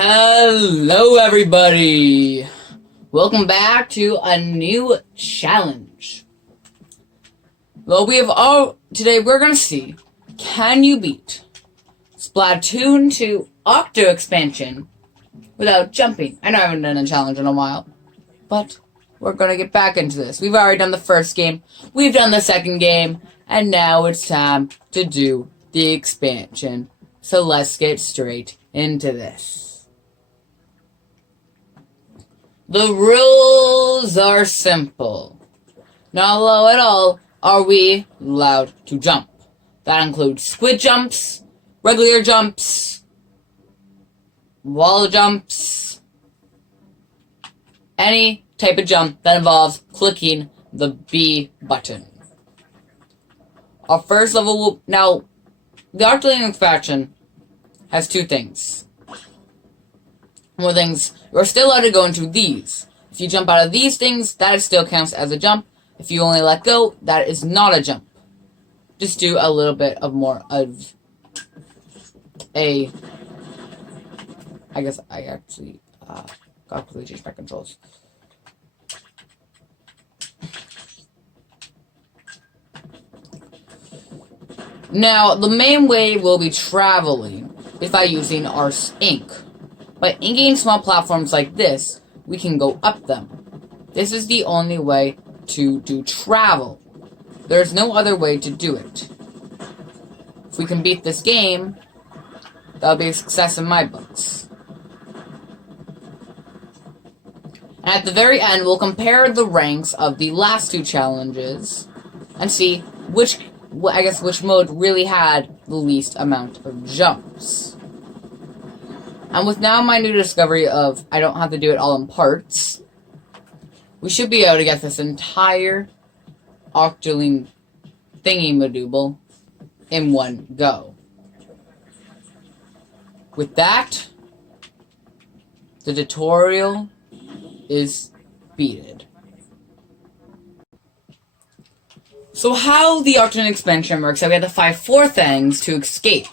Hello everybody! Welcome back to a new challenge. Well, today we're gonna see, can you beat Splatoon 2 Octo expansion without jumping? I know I haven't done a challenge in a while, but we're gonna get back into this. We've already done the first game, we've done the second game, and now it's time to do the expansion. So let's get straight into this. The rules are simple. Not low at all are we allowed to jump. That includes squid jumps, regular jumps, wall jumps, any type of jump that involves clicking the B button. Our first level now, the Octo expansion has two things. More things, you're still allowed to go into these. If you jump out of these things, that still counts as a jump. If you only let go, that is not a jump. Just do a little bit of more of a... I guess I actually got to change my controls. Now, the main way we'll be traveling is by using our ink. By inking small platforms like this, we can go up them. This is the only way to do travel. There's no other way to do it. If we can beat this game, that'll be a success in my books. And at the very end, we'll compare the ranks of the last two challenges and see which mode really had the least amount of jumps. And with now my new discovery of I don't have to do it all in parts, we should be able to get this entire Octoling thingy-madoodle in one go. With that, the tutorial is beaten. So how the Octoling expansion works, we have to find 4 things to escape.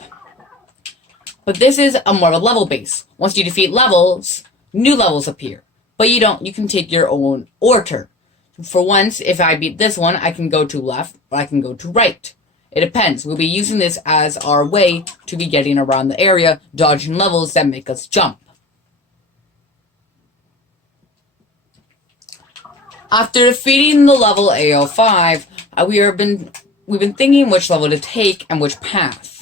But this is a more of a level base. Once you defeat levels, new levels appear. But you can take your own order. For once, if I beat this one, I can go to left, or I can go to right. It depends. We'll be using this as our way to be getting around the area, dodging levels that make us jump. After defeating the level AO5, we've been thinking which level to take and which path.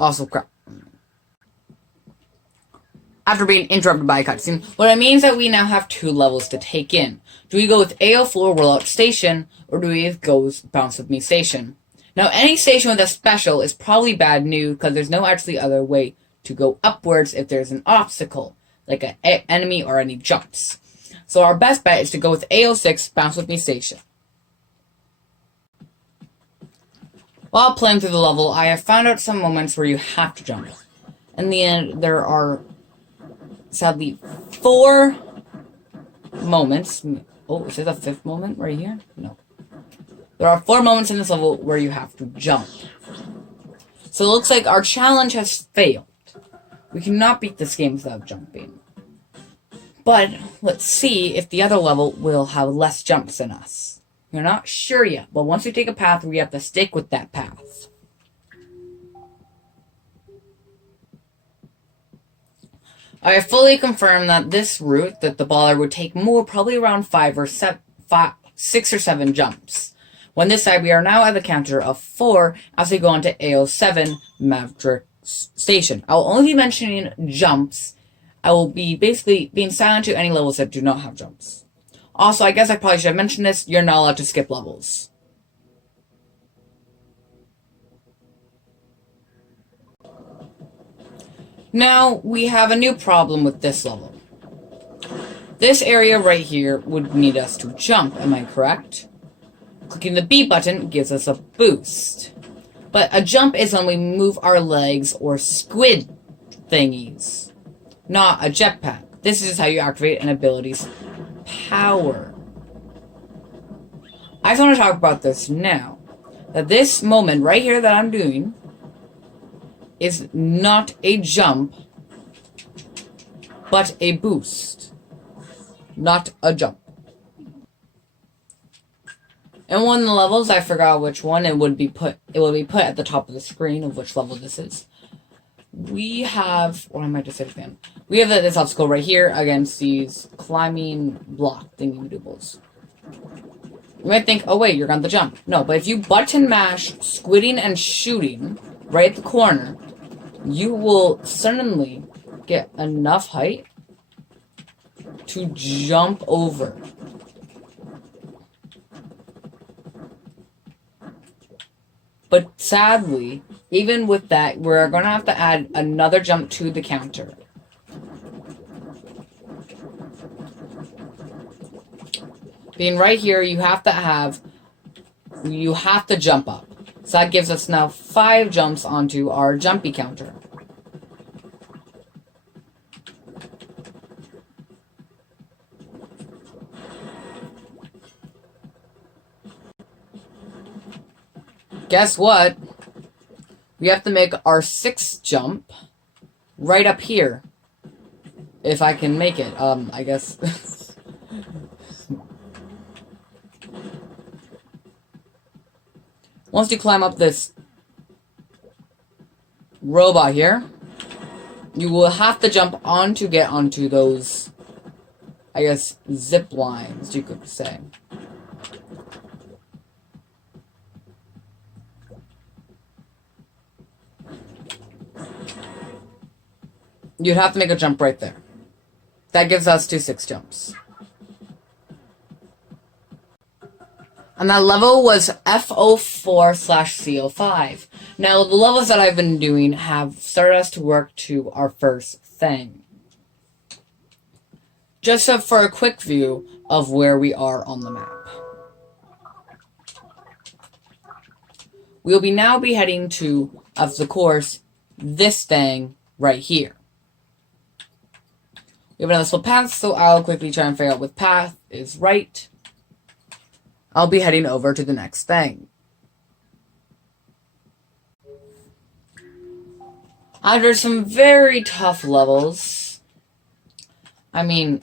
Also, crap. After being interrupted by a cutscene, what it means that we now have 2 levels to take in. Do we go with AO4 Rollout Station, or do we go with Bounce With Me Station? Now, any station with a special is probably bad news, because there's no actually other way to go upwards if there's an obstacle, like an enemy or any jumps. So our best bet is to go with AO6 Bounce With Me Station. While playing through the level, I have found out some moments where you have to jump. In the end, there are, sadly, 4 moments. Oh, is there a 5th moment right here? No. There are 4 moments in this level where you have to jump. So it looks like our challenge has failed. We cannot beat this game without jumping. But let's see if the other level will have less jumps than us. We're not sure yet, but once we take a path, we have to stick with that path. I have fully confirmed that this route, that the baller would take probably around 6 or 7 jumps. When this side, we are now at the counter of 4 as we go on to AO7 Maverick Station. I will only be mentioning jumps. I will be basically being silent to any levels that do not have jumps. Also, I guess I probably should have mentioned this, you're not allowed to skip levels. Now, we have a new problem with this level. This area right here would need us to jump, am I correct? Clicking the B button gives us a boost. But a jump is when we move our legs or squid thingies, not a jetpack. This is how you activate an ability's power. I just want to talk about this now. That this moment right here that I'm doing is not a jump, but a boost. Not a jump. And one of the levels, I forgot which one, it would be put at the top of the screen of which level this is. We have, what am I just saying? We have this obstacle right here against these climbing block thingy-doodles. You might think, oh wait, you're on the jump. No, but if you button mash squidding and shooting right at the corner, you will suddenly get enough height to jump over. But sadly, even with that, we're going to have to add another jump to the counter. Being right here, you have to jump up. So that gives us now 5 jumps onto our jumpy counter. Guess what? We have to make our 6th jump right up here. If I can make it, I guess. Once you climb up this robot here, you will have to jump on to get onto those, I guess, zip lines, you could say. You'd have to make a jump right there. That gives us 2 6 jumps. And that level was F04/CO5. Now, the levels that I've been doing have started us to work to our first thing. Just for a quick view of where we are on the map. We'll now be heading to, of the course, this thing right here. We have another split path, so I'll quickly try and figure out what path is right. I'll be heading over to the next thing. After some very tough levels, I mean,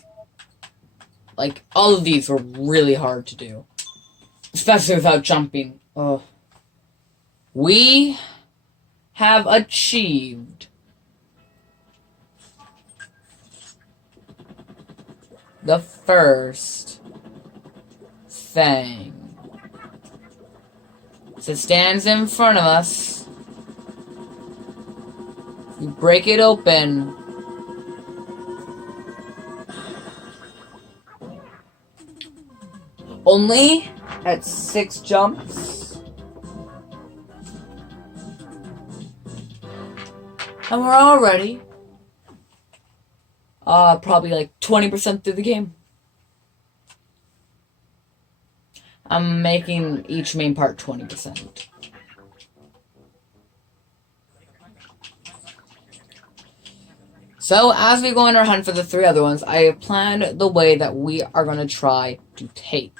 like, all of these were really hard to do. Especially without jumping. Oh. We have achieved the first thing. So it stands in front of us. You break it open. Only at 6 jumps. And we're already probably like 20% through the game. I'm making each main part 20%. So, as we go on our hunt for the 3 other ones, I have planned the way that we are going to try to take.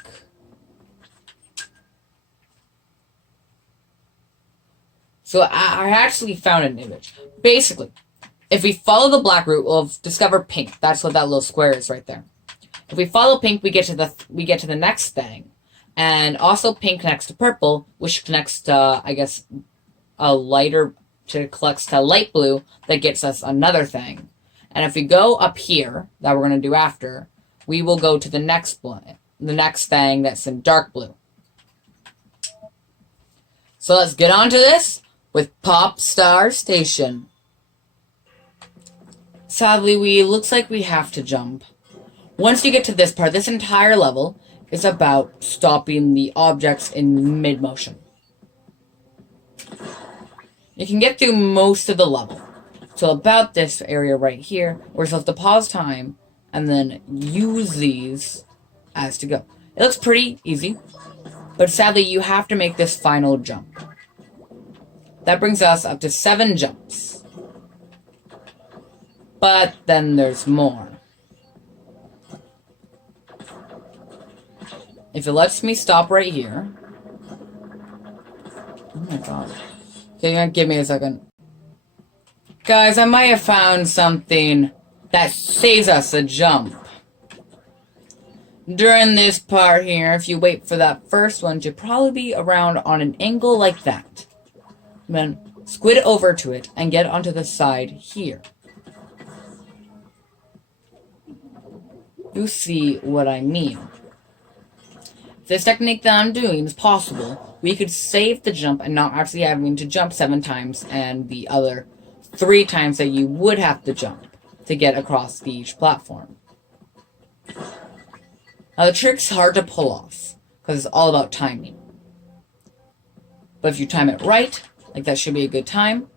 So, I actually found an image. Basically, if we follow the black route, we'll discover pink. That's what that little square is right there. If we follow pink, we get to the next thing. And also pink connects to purple, which connects to, I guess, collects to light blue, that gets us another thing. And if we go up here, that we're going to do after, we will go to the next thing that's in dark blue. So let's get on to this with Pop Star Station. Sadly, looks like we have to jump. Once you get to this part, this entire level is about stopping the objects in mid-motion. You can get through most of the level. So about this area right here, we're supposed to pause time and then use these as to go. It looks pretty easy, but sadly you have to make this final jump. That brings us up to 7 jumps. But then there's more. If it lets me stop right here. Oh my god. Okay, give me a second. Guys, I might have found something that saves us a jump. During this part here, if you wait for that first one to probably be around on an angle like that, then squid over to it and get onto the side here. You see what I mean. If this technique that I'm doing is possible, we could save the jump and not actually having to jump 7 times and the other 3 times that you would have to jump to get across each platform. Now the trick's hard to pull off, because it's all about timing. But if you time it right, like that should be a good time.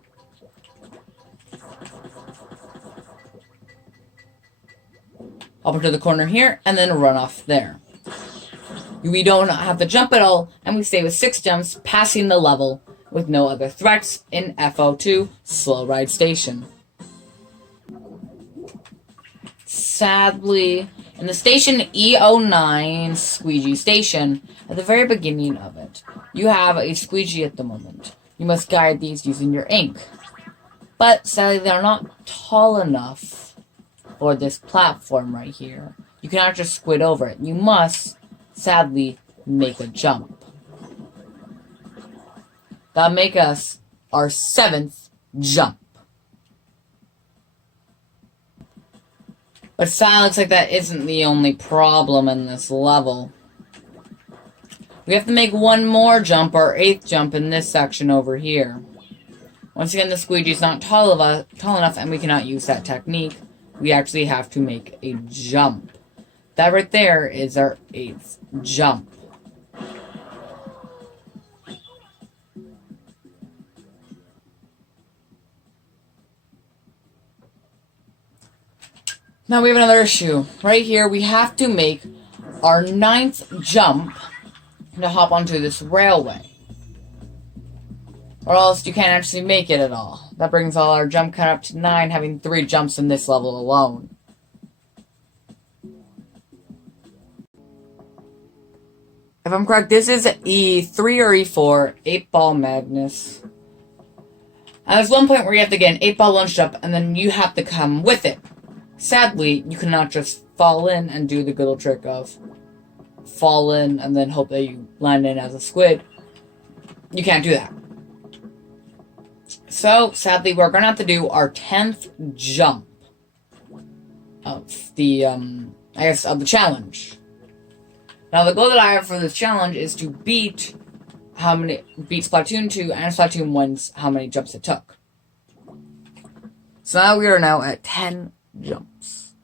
Up into the corner here, and then run off there. We don't have to jump at all, and we stay with 6 jumps, passing the level with no other threats in FO2 Slow Ride Station. Sadly, in the station E09 Squeegee Station, at the very beginning of it, you have a squeegee at the moment. You must guide these using your ink. But sadly, they're not tall enough for this platform right here. You cannot just squid over it. You must, sadly, make a jump. That'll make us our 7th jump. But sadly, looks like that isn't the only problem in this level. We have to make one more jump, our 8th jump in this section over here. Once again, the squeegee's not tall enough, and we cannot use that technique. We actually have to make a jump. That right there is our 8th jump. Now we have another issue. Right here, we have to make our 9th jump to hop onto this railway. Or else you can't actually make it at all. That brings all our jump count up to 9, having 3 jumps in this level alone. If I'm correct, this is E3 or E4, 8-ball madness. And there's one point where you have to get an 8-ball lunge jump, and then you have to come with it. Sadly, you cannot just fall in and do the good old trick of fall in and then hope that you land in as a squid. You can't do that. So, sadly, we're going to have to do our 10th jump of the, of the challenge. Now, the goal that I have for this challenge is to beat Splatoon 2 and Splatoon 1's how many jumps it took. So now we are now at 10 jumps.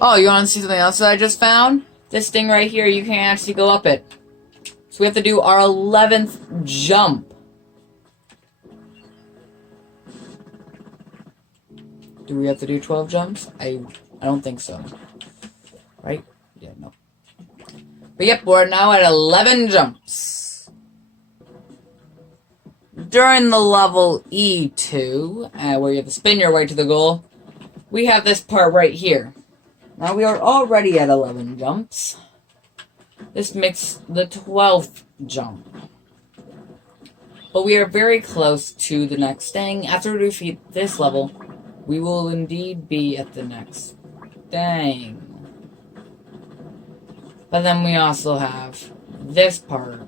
Oh, you want to see something else that I just found? This thing right here, you can actually go up it. So we have to do our 11th jump. Do we have to do 12 jumps? I don't think so. Right? Yeah, no. But yep, we're now at 11 jumps. During the level E2, where you have to spin your way to the goal, we have this part right here. Now we are already at 11 jumps. This makes the 12th jump. But we are very close to the next thing. After we defeat this level, we will indeed be at the next thing. But then we also have this part.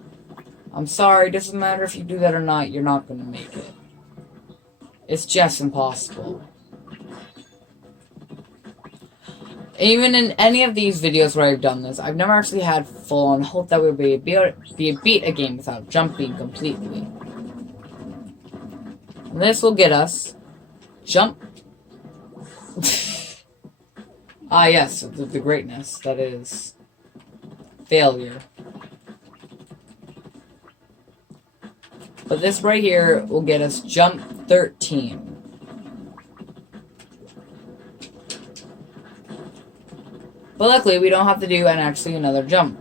I'm sorry, doesn't matter if you do that or not, you're not going to make it. It's just impossible. Even in any of these videos where I've done this, I've never actually had full-on hope that we would be able to beat a game without jumping completely. And this will get us jump. Ah yes, the greatness that is failure. But this right here will get us jump 13. But luckily, we don't have to do actually another jump.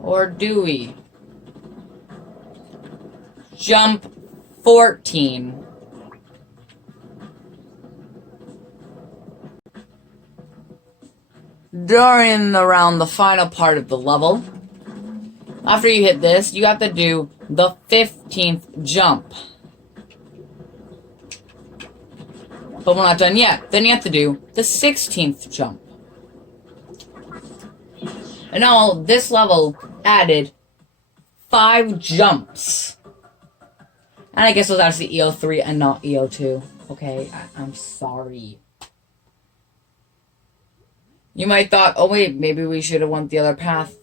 Or do we? Jump 14. during around the final part of the level. After you hit this, you have to do the 15th jump. But we're not done yet. Then you have to do the 16th jump. And all this level added 5 jumps. And I guess it was actually EO3 and not EO2. Okay, I'm sorry. You might thought, oh wait, maybe we should have went the other path.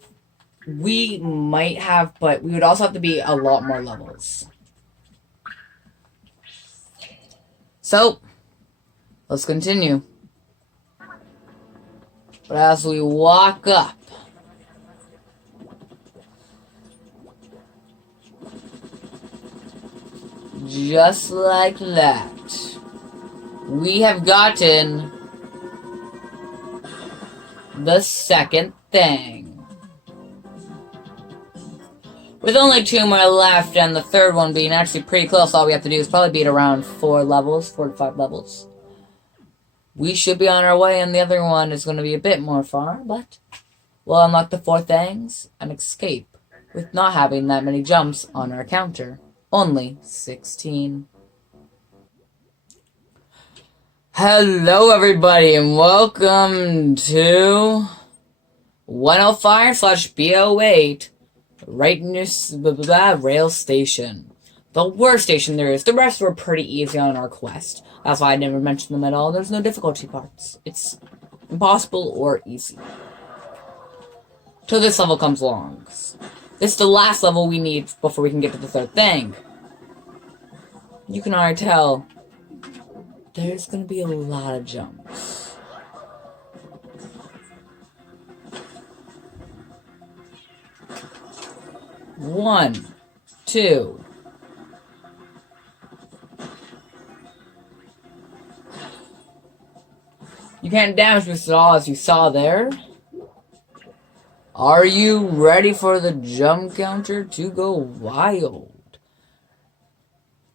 We might have, but we would also have to be a lot more levels. So, let's continue. But as we walk up, just like that, we have gotten the second thing. With only 2 more left, and the third one being actually pretty close, all we have to do is probably beat around 4 to 5 levels. We should be on our way, and the other one is going to be a bit more far, but we'll unlock the 4 things and escape with not having that many jumps on our counter. Only 16. Hello everybody, and welcome to 105/BO8 right near rail station. The worst station there is. The rest were pretty easy on our quest. That's why I never mentioned them at all. There's no difficulty parts. It's impossible or easy. Till this level comes along. This is the last level we need before we can get to the third thing. You can already tell there's gonna be a lot of jumps. One, 2. You can't damage this at all, as you saw there. Are you ready for the jump counter to go wild?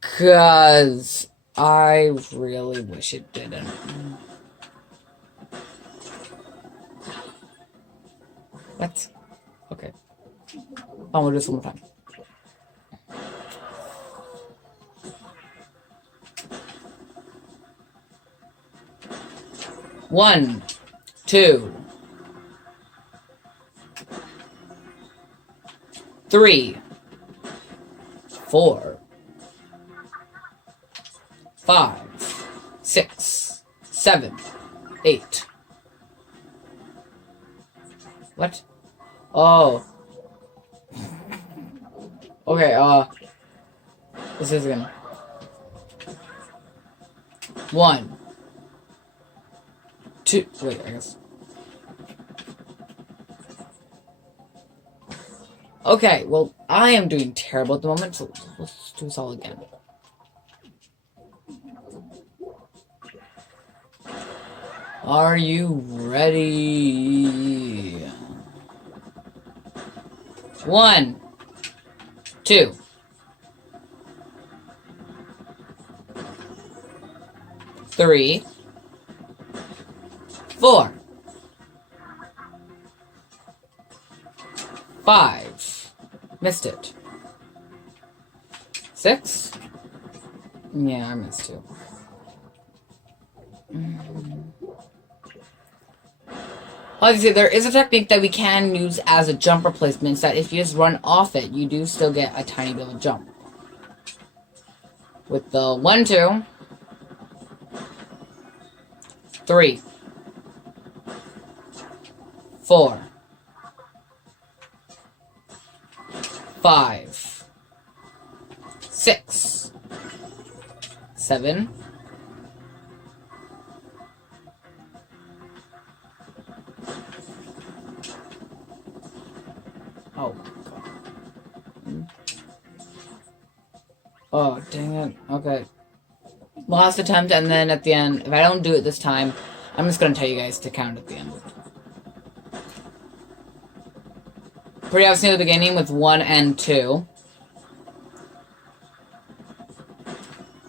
'Cause I really wish it didn't. What? Okay. I'm gonna do this one more time. One, 2, 3, 4, 5, 6, 7, 8. What? Oh. Okay, this is again. 1, 2, wait, I guess. Okay, well, I am doing terrible at the moment, so let's do this all again. Are you ready? 1, 2, 3, 4, 5. Missed it. 6. Yeah, I missed 2. Obviously, there is a technique that we can use as a jump replacement, that if you just run off it, you do still get a tiny bit of a jump. With the 1, 2, 3, 4, 5, 6, 7, 8. Oh, dang it. Okay. Last attempt, and then at the end, if I don't do it this time, I'm just gonna tell you guys to count at the end. Pretty obviously at the beginning with 1 and 2.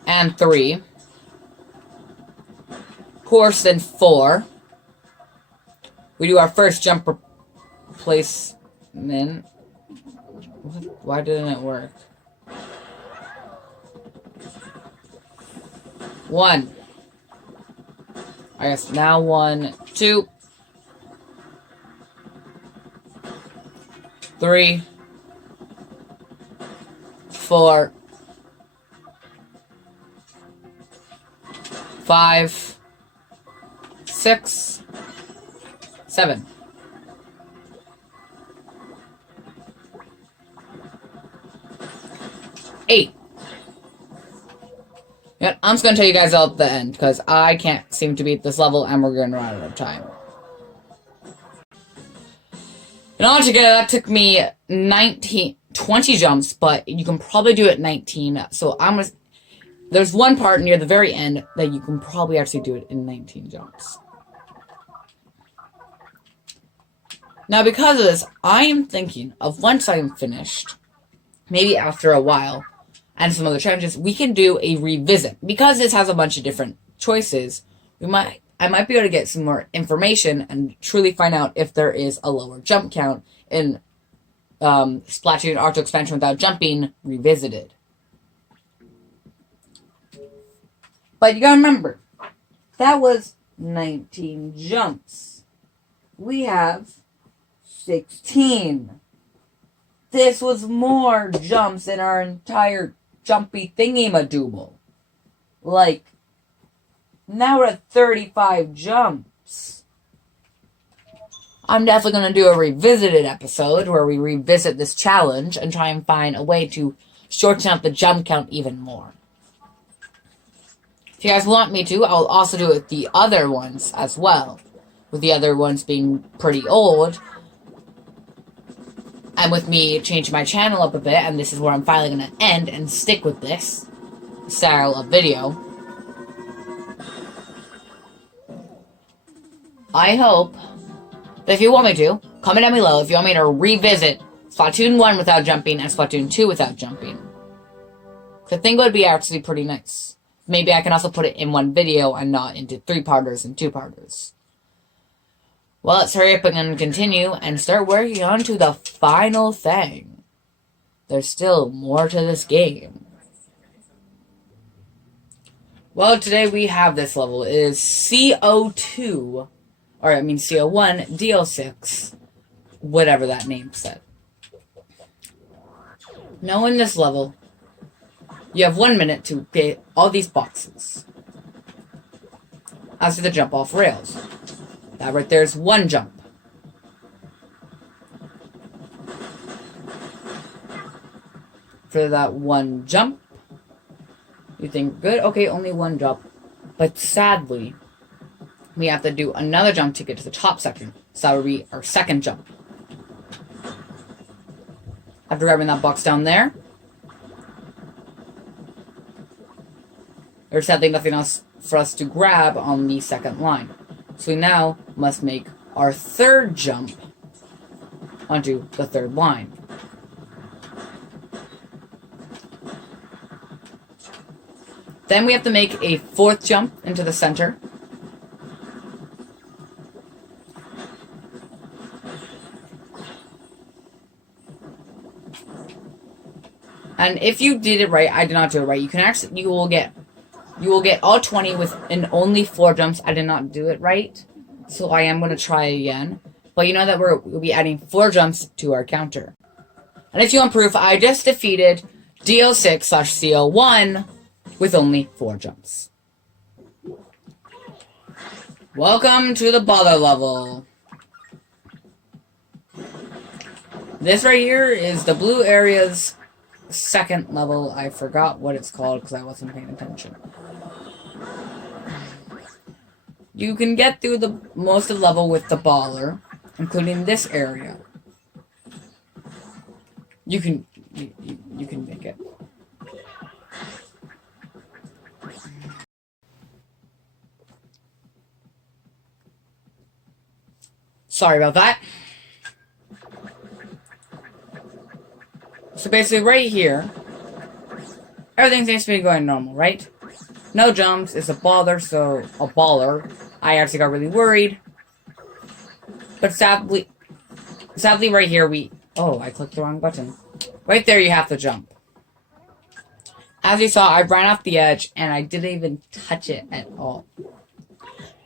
And 3. Of course, then 4. we do our first jump replacement. Why didn't it work? 1. I guess now 1, 2, 3, 4, 5, 6, 7. 8. Yeah, I'm just gonna tell you guys all at the end because I can't seem to beat this level and we're gonna run out of time. And altogether, that took me 20 jumps, but you can probably do it 19. So there's one part near the very end that you can probably actually do it in 19 jumps. Now, because of this, I am thinking of once I'm finished, maybe after a while, and some other challenges, we can do a revisit. Because this has a bunch of different choices, I might be able to get some more information and truly find out if there is a lower jump count in Splatoon Octo Expansion Without Jumping Revisited. But you gotta remember, that was 19 jumps. We have 16. This was more jumps in our entire jumpy thingy-madooble. Like, now we're at 35 jumps. I'm definitely going to do a revisited episode where we revisit this challenge and try and find a way to shorten up the jump count even more. If you guys want me to, I'll also do it with the other ones as well. With the other ones being pretty old. And with me changing my channel up a bit, and this is where I'm finally going to end and stick with this style of video. I hope that if you want me to, comment down below if you want me to revisit Splatoon 1 without jumping and Splatoon 2 without jumping. I think it would be actually pretty nice. Maybe I can also put it in one video and not into 3-parters and 2-parters. Well, let's hurry up and continue and start working on to the final thing. There's still more to this game. Well, today we have this level. It is CO2, or I mean CO1, DL6, whatever that name said. Now in this level, you have 1 minute to get all these boxes. As for the jump off rails. That right there is 1 jump. For that 1 jump, you think, good, okay, only 1 jump. But sadly, we have to do another jump to get to the top section. So that would be our 2nd jump. After grabbing that box down there, there's sadly nothing else for us to grab on the 2nd line. So we now must make our 3rd jump onto the 3rd line. Then we have to make a 4th jump into the center. And if you did it right, I did not do it right. You will get all 20 within only 4 jumps. I did not do it right, so I am going to try again. But you know that we'll be adding 4 jumps to our counter. And if you want proof, I just defeated DL6/CO1 with only 4 jumps. Welcome to the bother level. This right here is the blue area's 2nd level. I forgot what it's called because I wasn't paying attention. You can get through the most of the level with the baller, including this area. You can make it. Sorry about that. So basically right here, everything seems to be going normal, right? No jumps, it's a baller, so a baller. I actually got really worried. But sadly right here oh, I clicked the wrong button. Right there you have to jump. As you saw, I ran off the edge and I didn't even touch it at all.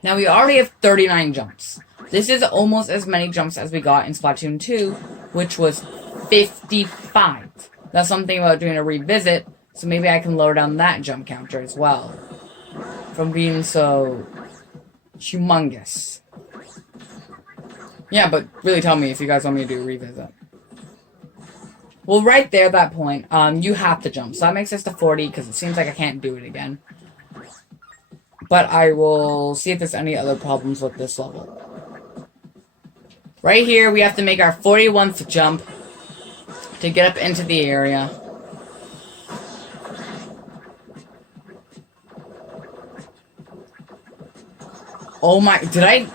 Now we already have 39 jumps. This is almost as many jumps as we got in Splatoon 2, which was 55. That's something about doing a revisit, so maybe I can lower down that jump counter as well. From being so humongous. Yeah, but really tell me if you guys want me to do a revisit. Well, right there, at that point, you have to jump. So that makes us to 40, because it seems like I can't do it again. But I will see if there's any other problems with this level. Right here, we have to make our 41st jump to get up into the area. Oh my, did I?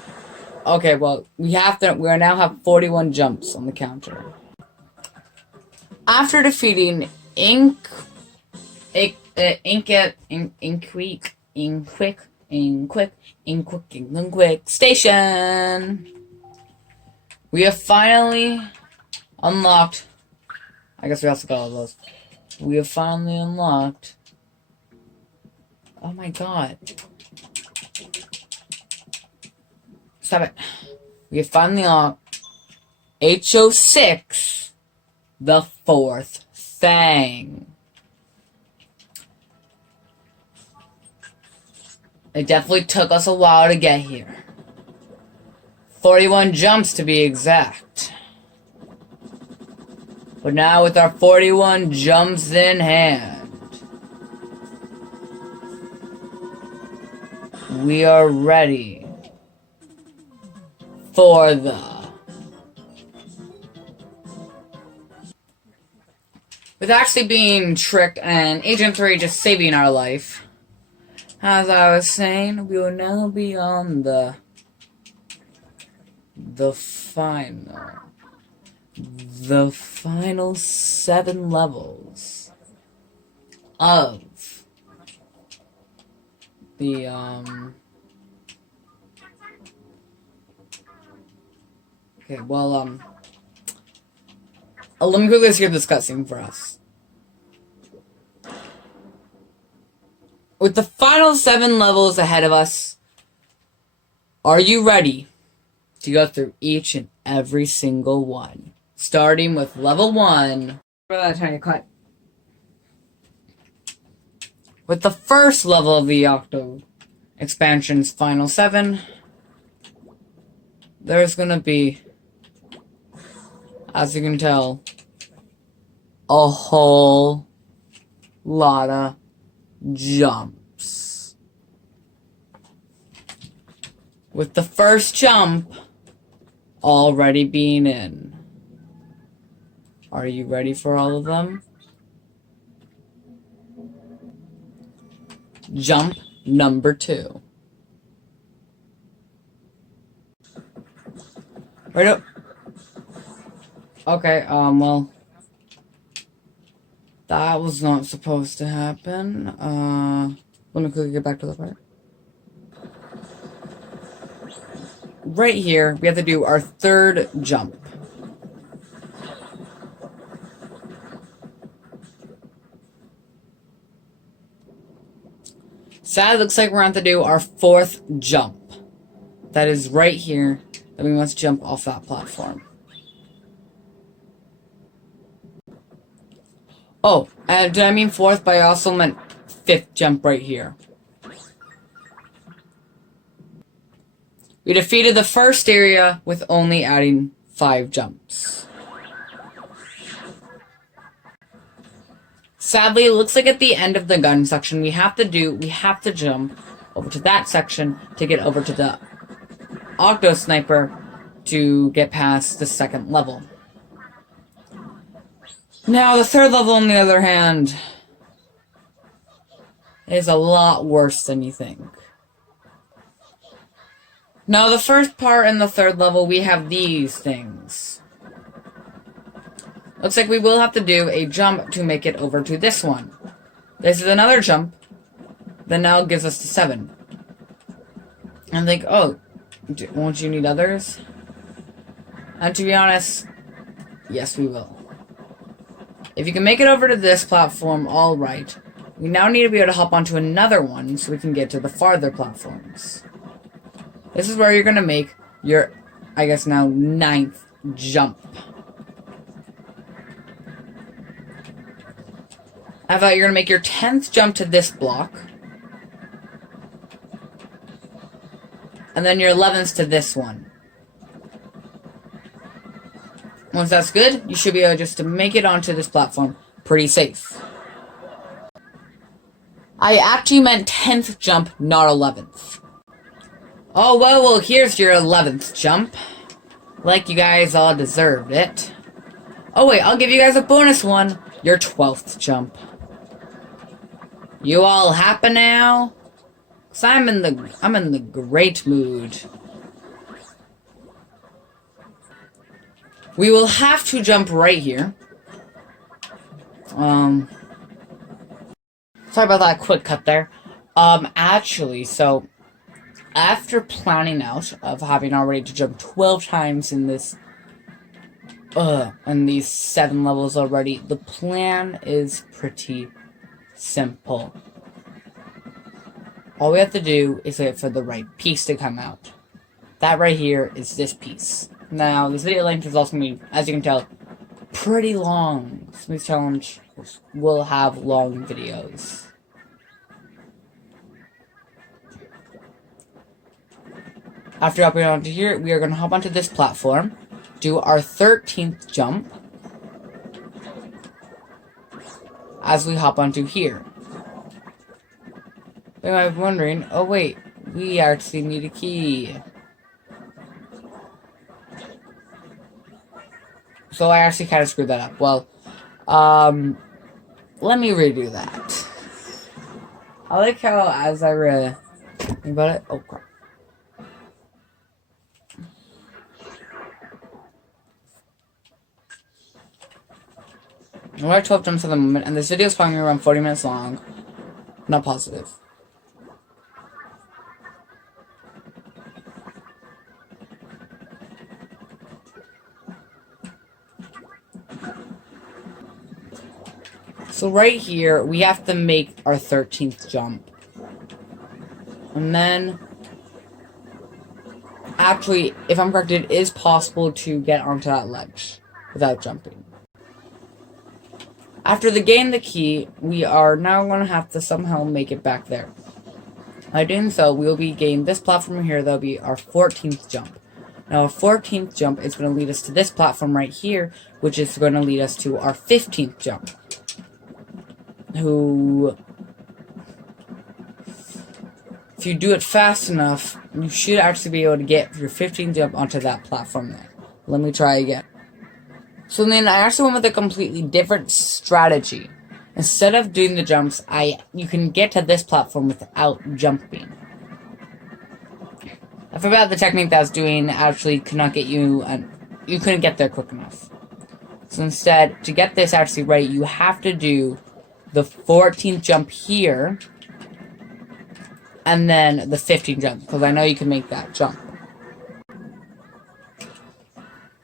Okay, well, we now have 41 jumps on the counter. After defeating Inquick Station, we have finally unlocked. I guess we also got all those. We have finally unlocked. Oh my god. Stop it. We have finally unlocked HO6, the fourth thing. It definitely took us a while to get here. 41 jumps to be exact. But now with our 41 jumps in hand, we are ready for with actually being tricked and Agent 3 just saving our life. As I was saying, we will now be on the final 7 levels of the okay, well let me quickly skip this cutscene for us. With the final 7 levels ahead of us, are you ready to go through each and every single one? Starting with level 1. Trying to cut. With the first level of the Octo expansion's final 7, there's gonna be, as you can tell, a whole lot of jumps. With the first jump already being in. Are you ready for all of them? Jump number 2. Right up. Okay, well, that was not supposed to happen. Let me quickly get back to the part. Right here, we have to do our 3rd jump. Sad, looks like we're going to have to do our 4th jump. That is right here, that we must jump off that platform. Oh, and did I mean 4th, but I also meant 5th jump right here. We defeated the first area with only adding 5 jumps. Sadly, it looks like at the end of the gun section, we have to jump over to that section to get over to the Octo Sniper to get past the 2nd level. Now, the 3rd level, on the other hand, is a lot worse than you think. Now, the first part in the 3rd level, we have these things. Looks like we will have to do a jump to make it over to this one. This is another jump that now gives us to 7. And think, oh, won't you need others? And to be honest, yes, we will. If you can make it over to this platform, all right. We now need to be able to hop onto another one so we can get to the farther platforms. This is where you're going to make your, I guess now, 9th jump. I thought you're going to make your 10th jump to this block. And then your 11th to this one. Once that's good, you should be able just to make it onto this platform pretty safe. I actually meant 10th jump, not 11th. Oh, well, here's your 11th jump. Like you guys all deserved it. Oh, wait, I'll give you guys a bonus one. Your 12th jump. You all happy now? 'Cause I'm in the great mood. We will have to jump right here. Sorry about that quick cut there. Actually, so after planning out of having already to jump 12 times in this, in these 7 levels already, the plan is pretty simple. All we have to do is wait for the right piece to come out. That right here is this piece. Now, this video length is also going to be, as you can tell, pretty long. Smooth Challenge will have long videos. After hopping onto here, we are going to hop onto this platform, do our 13th jump, as we hop onto here. You might be wondering, oh wait, we actually need a key. So I actually kind of screwed that up. Well, let me redo that. I like how as I think about it, oh crap. We're at 12 jumps at the moment, and this video is probably around 40 minutes long. Not positive. So right here, we have to make our 13th jump. And then, actually, if I'm correct, it is possible to get onto that ledge without jumping. After the gain the key, we are now going to have to somehow make it back there. By doing so, we will be gaining this platform here. That'll be our 14th jump. Now, our 14th jump is going to lead us to this platform right here, which is going to lead us to our 15th jump. If you do it fast enough, you should actually be able to get your 15th jump onto that platform there. Let me try again. So then I actually went with a completely different strategy. Instead of doing the jumps, you can get to this platform without jumping. I forgot the technique that I was doing actually could not get you, and you couldn't get there quick enough. So instead, to get this actually right, you have to do the 14th jump here, and then the 15th jump, because I know you can make that jump.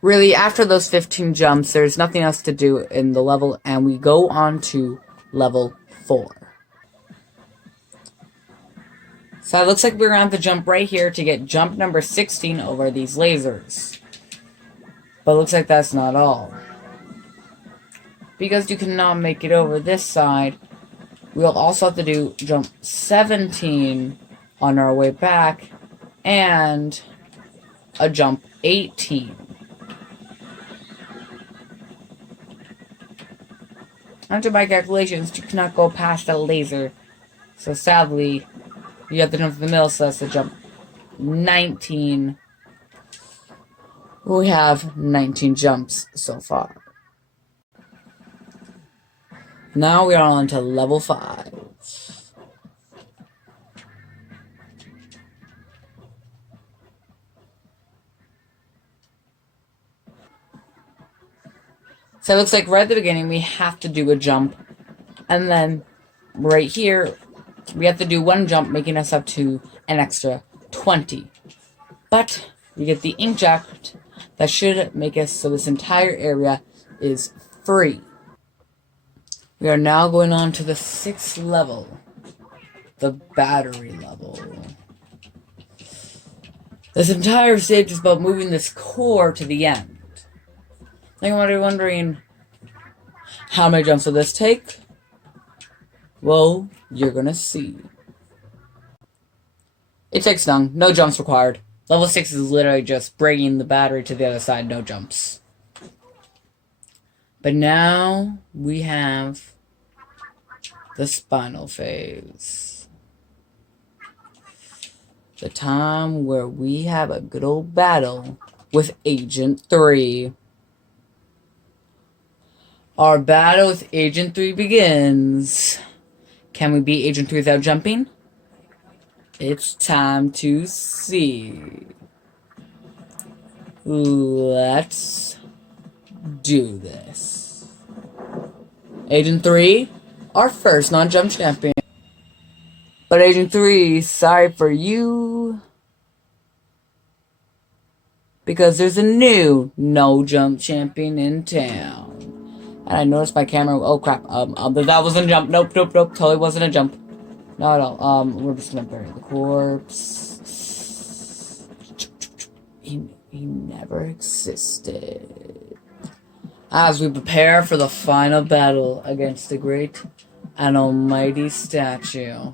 Really, after those 15 jumps, there's nothing else to do in the level, and we go on to level 4. So it looks like we're going to have to jump right here to get jump number 16 over these lasers. But it looks like that's not all. Because you cannot make it over this side, we'll also have to do jump 17 on our way back, and a jump 18. After my calculations, you cannot go past a laser. So sadly, you have to jump to the middle, so that's the jump 19. We have 19 jumps so far. Now we are on to level 5. So it looks like right at the beginning we have to do a jump. And then right here we have to do one jump, making us up to an extra 20. But we get the ink jacket That should make us so this entire area is free. We are now going on to the 6th level. The battery level. This entire stage is about moving this core to the end. I think you're wondering, how many jumps will this take? Well, you're gonna see. It takes none. No jumps required. Level 6 is literally just bringing the battery to the other side, no jumps. But now we have the spinal phase. The time where we have a good old battle with Agent 3. Our battle with Agent 3 begins. Can we beat Agent 3 without jumping? It's time to see. Let's do this. Agent 3, our first non-jump champion. But Agent 3, sorry for you. Because there's a new no-jump champion in town. And I noticed my camera. Oh crap! That wasn't a jump. Nope. Totally wasn't a jump. Not at all. We're just gonna bury the corpse. He never existed. As we prepare for the final battle against the great and almighty statue.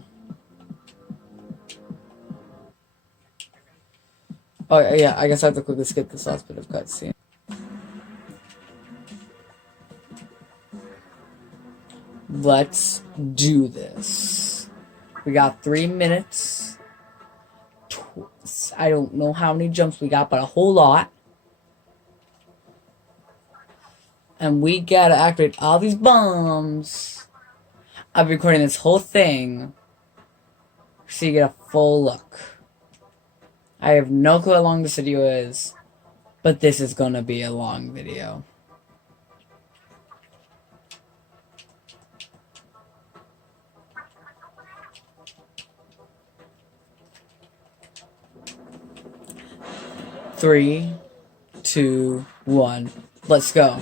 Oh yeah, I guess I have to quickly skip this last bit of cutscene. Let's do this. We got 3 minutes. I don't know how many jumps we got, but a whole lot. And we gotta activate all these bombs. I'll be recording this whole thing so you get a full look. I have no clue how long this video is, but this is gonna be a long video. Three, 2, 1, let's go.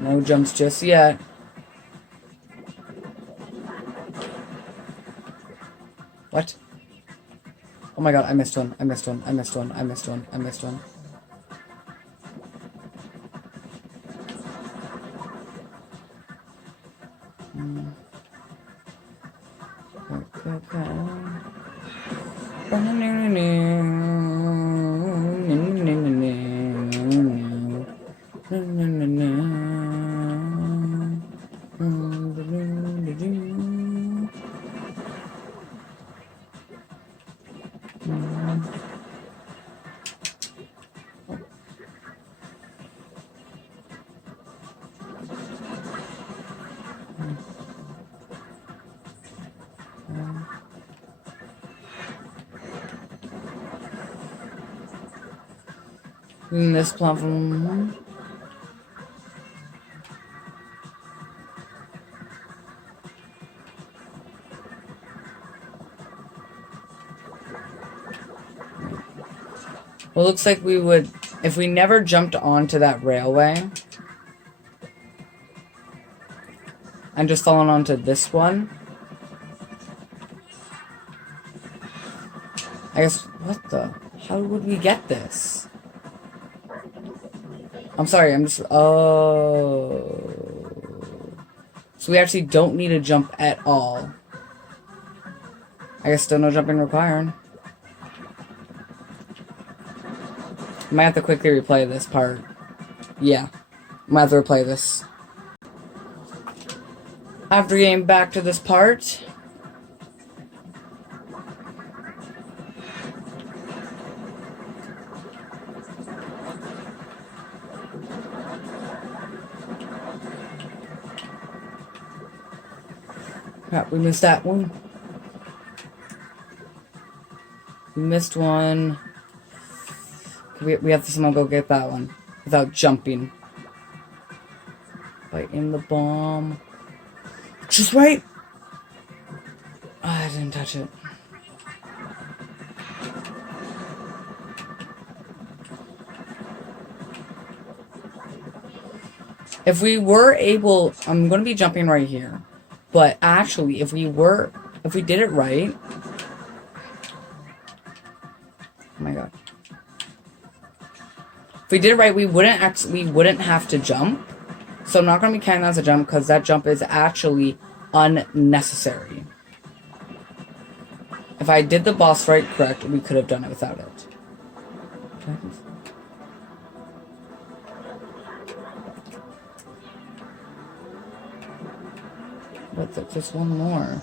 No jumps just yet. What? Oh my god, I missed one. In this platform. Well, it looks like we would, if we never jumped onto that railway and just fallen onto this one. I guess, what the? How would we get this? I'm sorry, I'm just, oh. So we actually don't need to jump at all. I guess still no jumping required. Might have to quickly replay this part. Yeah. Might have to replay this. After getting back to this part. Crap, we missed that one. We missed one. We have to somehow go get that one without jumping. By in the bomb. Just right. didn't touch it. If we were able, I'm going to be jumping right here. But actually, if we did it right. Oh my god. If we did it right, we wouldn't have to jump. So I'm not going to be counting that as a jump because that jump is actually unnecessary. If I did the boss fight correct, we could have done it without it. But there's one more.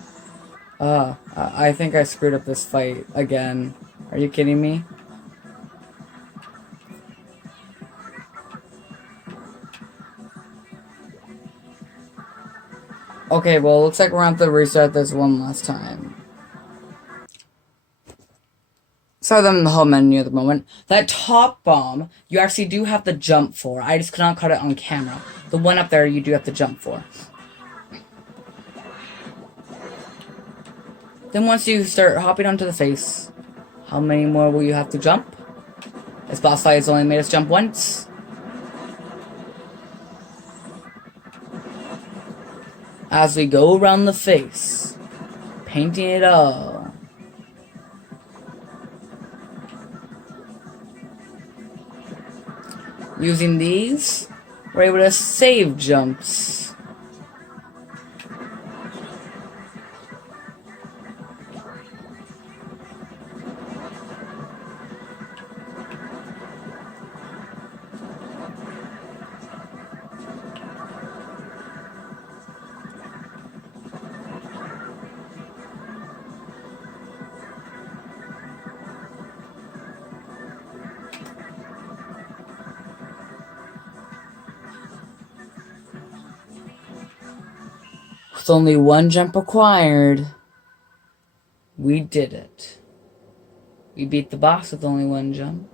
I think I screwed up this fight again. Are you kidding me? Okay, well, looks like we're going to have to restart this one last time. So I'm in the home menu at the moment. That top bomb, you actually do have to jump for. I just could not cut it on camera. The one up there, you do have to jump for. Then once you start hopping onto the face, how many more will you have to jump? This boss fight has only made us jump once. As we go around the face, painting it all. Using these, we're able to save jumps. With only one jump required, we did it. We beat the boss with only one jump.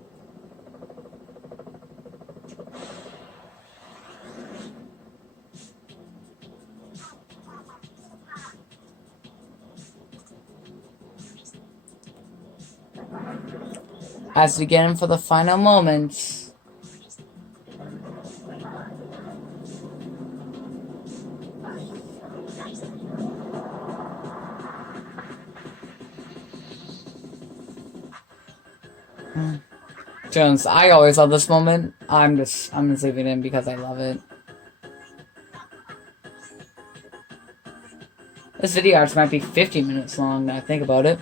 As we get in for the final moments, Jones, I always love this moment. I'm just leaving it in because I love it. This video actually might be 50 minutes long now I think about it.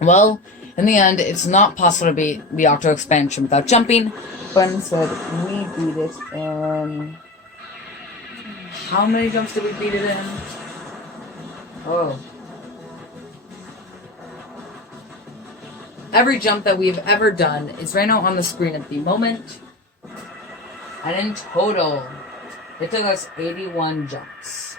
Well, in the end, it's not possible to beat the Octo expansion without jumping, but instead, we beat it in... How many jumps did we beat it in? Oh. Every jump that we've ever done is right now on the screen at the moment. And in total, it took us 81 jumps.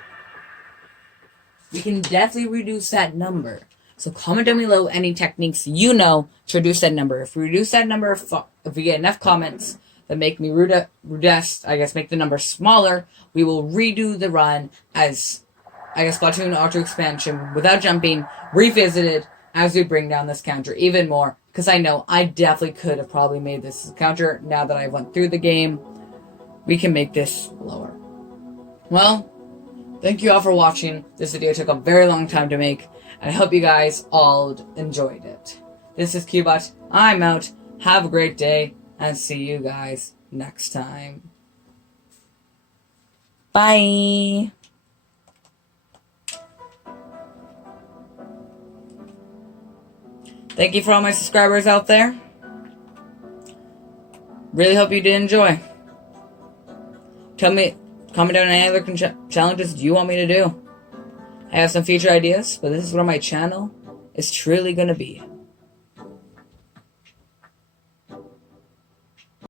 We can definitely reduce that number. So comment down below any techniques you know to reduce that number. If we reduce that number, if we get enough comments that make me reduce, I guess make the number smaller, we will redo the run as, I guess, Splatoon Octo Expansion without jumping, revisited, as we bring down this counter even more, because I know I definitely could have probably made this counter. Now that I went through the game, we can make this lower. Well, thank you all for watching. This video took a very long time to make, and I hope you guys all enjoyed it. This is Cubot. I'm out. Have a great day, and see you guys next time. Bye! Thank you for all my subscribers out there. Really hope you did enjoy. Comment down any other challenges you want me to do. I have some future ideas, but this is where my channel is truly going to be.